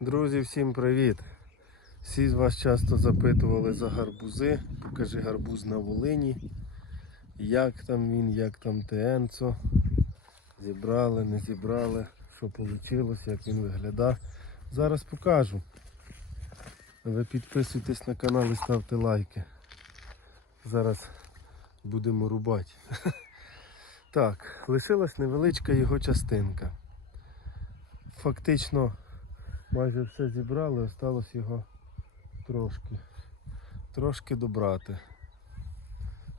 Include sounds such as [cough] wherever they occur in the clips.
Друзі, всім привіт! Всі з вас часто запитували за гарбузи. Покажи гарбуз на Волині. Як там він, як там Тенцо. Зібрали, не зібрали, що вийшло, як він виглядає. Зараз покажу. Ви підписуйтесь на канал і ставте лайки. Зараз будемо рубати. [laughs] Так, лишилась невеличка його частинка. Фактично майже все зібрали, осталось його трошки. Трошки добрати.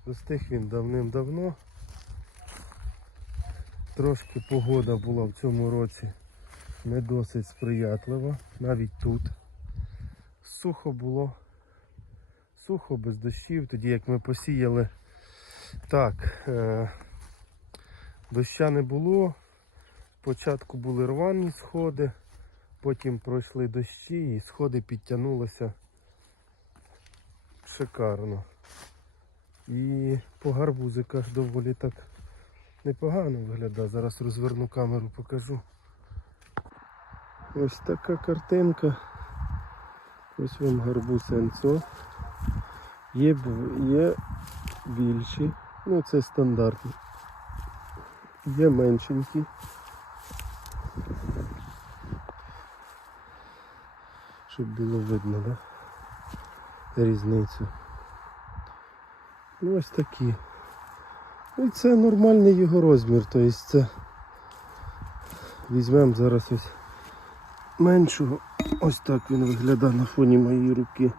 Достиг він давним-давно. Трошки погода була в цьому році не досить сприятлива, навіть тут. Сухо було. Сухо, без дощів, тоді як ми посіяли. Так, е- доща не було. Спочатку були рвані сходи, потім пройшли дощі і сходи підтягнулися шикарно. І по гарбузиках доволі так непогано виглядає. Зараз розверну камеру, покажу. Ось така картинка. Ось вам гарбуз Енцо. Є, є більші, ну це стандартні. Є меншенькі. Щоб було видно, да? Різницю. Ну ось такі. Ну і це нормальний його розмір, тобто це візьмемо зараз ось меншого. Ось так він виглядає на фоні моєї руки.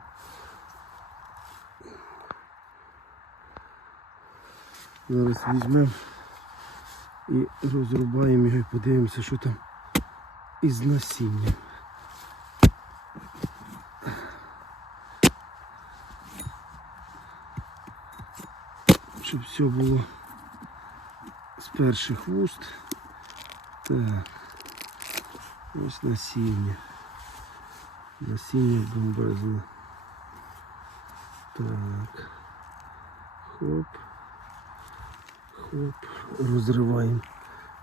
Зараз візьмемо і розрубаємо його і подивимося, що там із насінням. Щоб все було з перших вуст. Так. Ось насіння. Насіння бомбезне. Так. Хоп. Хоп. Розриваємо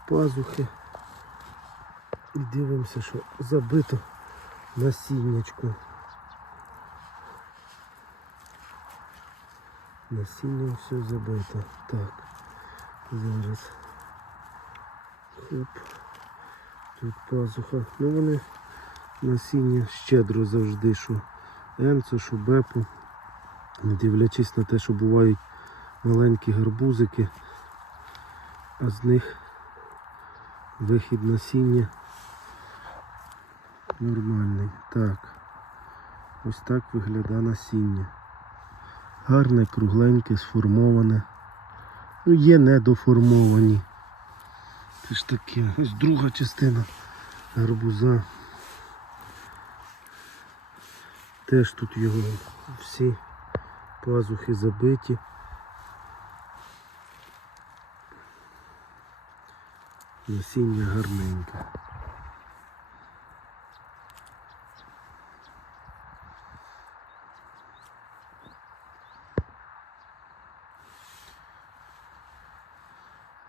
пазухи. І дивимося, що забито насіннячко. Насіння все забито. Так. Зараз. Хоп. Тут пазуха. Ну вони насіння щедро завжди, що енцо, що бепу. Не дивлячись на те, що бувають маленькі гарбузики, а з них вихід насіння нормальний. Так. Ось так виглядає насіння. Гарне, кругленьке, сформоване. Ну, є недоформовані. Це ж таке, ось друга частина гарбуза. Теж тут його всі пазухи забиті. Насіння гарненьке.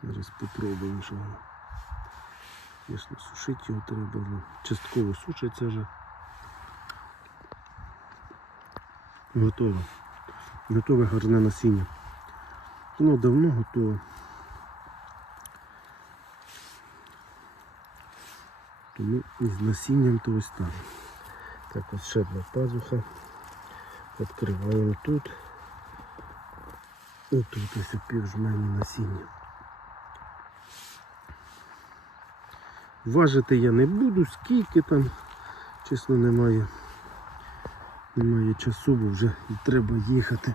Зараз попробуємо, що воно. Звісно, сушити його треба, частково сушиться вже. Готово. Готове гарне насіння. Воно давно готове. Тому із насінням то ось так. Так ось ще одна пазуха. Відкриваємо тут. І тут ось півжмені насіння. Важити я не буду, скільки там, чесно, немає. Немає часу, бо вже і треба їхати.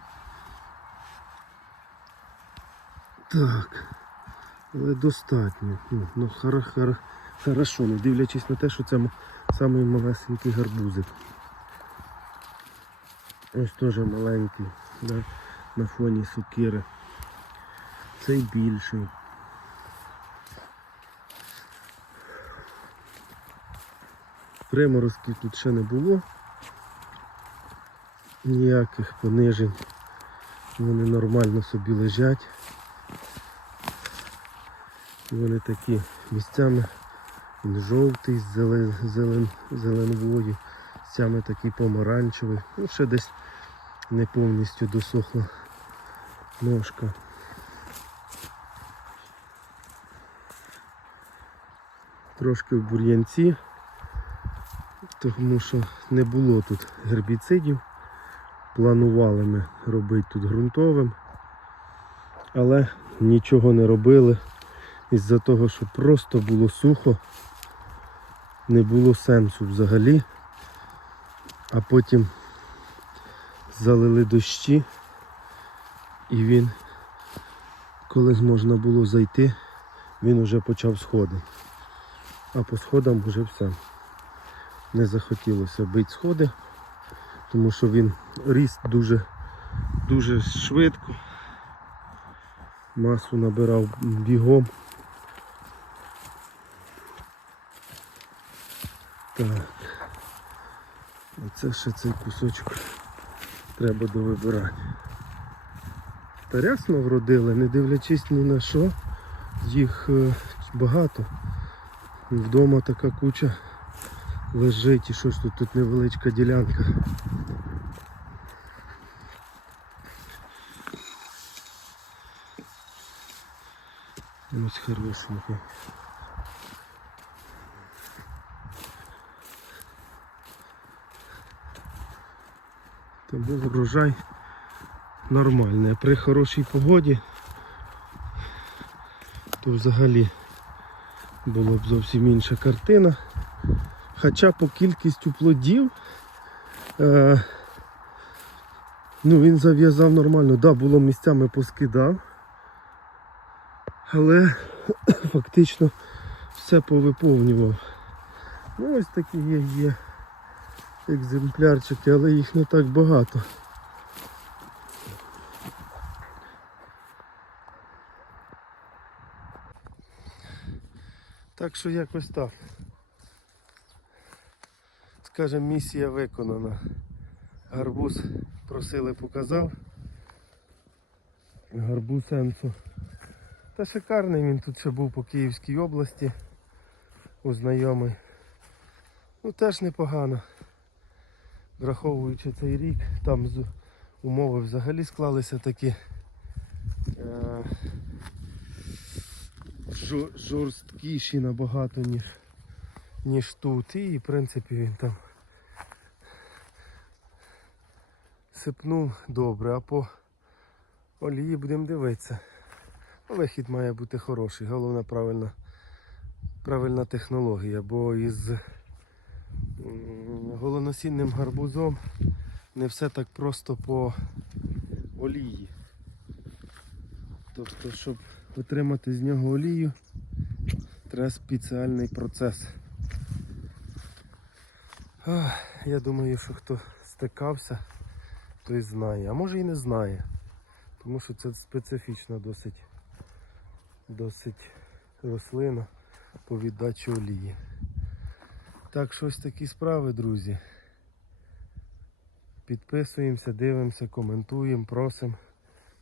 Так. Але достатньо. Ну, ну хара, хара, хорошо, не дивлячись на те, що це самий малесенький гарбузик. Ось теж маленький, да, на фоні сокири. Цей більший. Приморозків тут ще не було. Ніяких понижень. Вони нормально собі лежать. Вони такі місцями жовтий, зелен, зелен, зеленвої, сями такий помаранчевий. Ну, ще десь не повністю досохла ножка. Трошки в бур'янці, тому що не було тут гербіцидів. Планували ми робити тут ґрунтовим, але нічого не робили із-за того, що просто було сухо, не було сенсу взагалі, а потім залили дощі і він, коли можна було зайти, він уже почав сходи. А по сходам вже все. Не захотілося бити сходи, тому що він ріс дуже, дуже швидко. Масу набирав бігом. Так. Оце ще цей кусочок треба довибирати. Та рясно вродили, не дивлячись ні на що, їх е, багато. Вдома така куча лежить і що ж тут, тут невеличка ділянка. Ось хорошенький. Тому врожай нормальний. При хорошій погоді то взагалі була б зовсім інша картина. Хоча по кількістю плодів е, ну він зав'язав нормально. Да, було місцями поскидав, але [coughs] фактично все повиповнював. Ну ось такі є, є екземплярчики, але їх не так багато. Так що якось так. Скажем, місія виконана. Гарбуз просили показав. Гарбуз сенсу. Та шикарний він тут ще був по Київській області. У знайомий. Ну теж непогано. Враховуючи цей рік, там умови взагалі склалися такі. Е- жорсткіші набагато, ніж, ніж тут. І в принципі він там сипнув добре, а по олії будемо дивитися. Вихід має бути хороший, головне правильна, правильна технологія, бо із голоносінним гарбузом не все так просто по олії. Тобто, щоб отримати з нього олію, треба спеціальний процес. Я думаю, що хто стикався, той знає. А може і не знає. Тому що це специфічна досить, досить рослина по віддачі олії. Так що ось такі справи, друзі. Підписуємося, дивимося, коментуємо, просимо.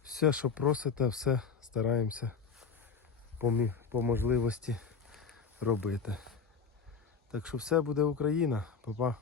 Все, що просите, все стараємося по, мі- по можливості робити. Так що все буде Україна, Па-па.